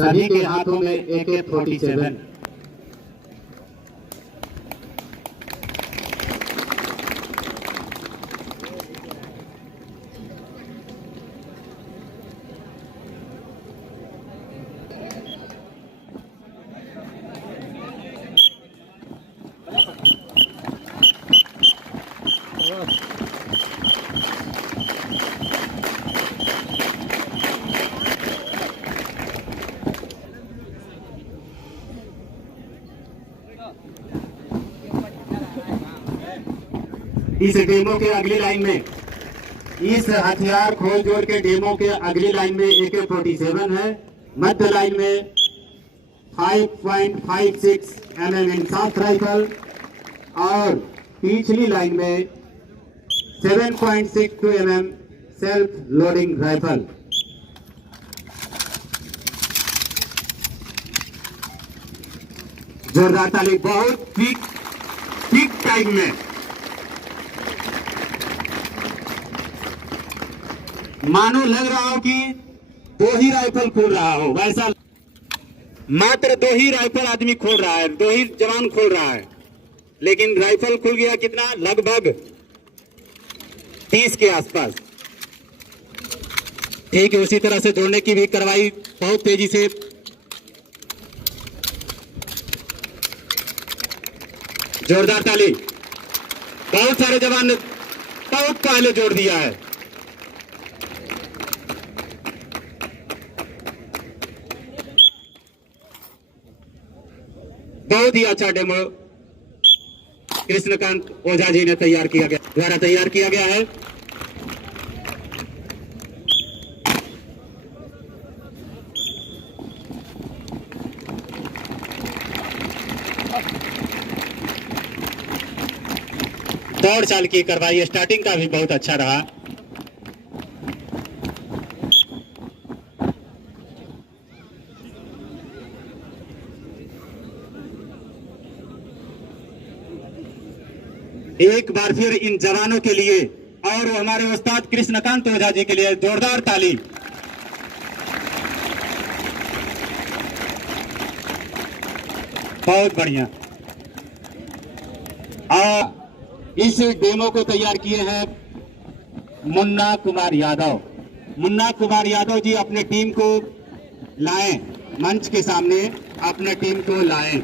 सभी के हाथों में AK-47। इस डेमो के अगली लाइन में, इस हथियार खोल जोड़ के डेमो के अगली लाइन में AK-47 है। मध्य लाइन में 5.56 mm इंसास राइफल और पिछली लाइन में 7.62 mm सेल्फ लोडिंग राइफल। जोरदार ताली। बहुत ठीक टाइम में मानो लग रहा हो कि 2 ही राइफल खोल रहा हो, वैसा मात्र 2 ही राइफल आदमी खोल रहा है, 2 ही जवान खोल रहा है, लेकिन राइफल खुल गया कितना, लगभग 30 के आसपास। ठीक है, उसी तरह से जोड़ने की भी कार्रवाई बहुत तेजी से। जोरदार ताली। बहुत सारे जवान ने बहुत पहले जोड़ दिया है। बहुत ही अच्छा डेमो कृष्णकांत ओझा जी ने तैयार किया गया है। दौड़ चाल की कार्रवाई स्टार्टिंग का भी बहुत अच्छा रहा। एक बार फिर इन जवानों के लिए और हमारे उस्ताद कृष्णकांत ओझा जी के लिए जोरदार ताली। बहुत बढ़िया। और इस डेमो को तैयार किए हैं मुन्ना कुमार यादव। मुन्ना कुमार यादव जी अपने टीम को लाएं, मंच के सामने अपने टीम को लाएं।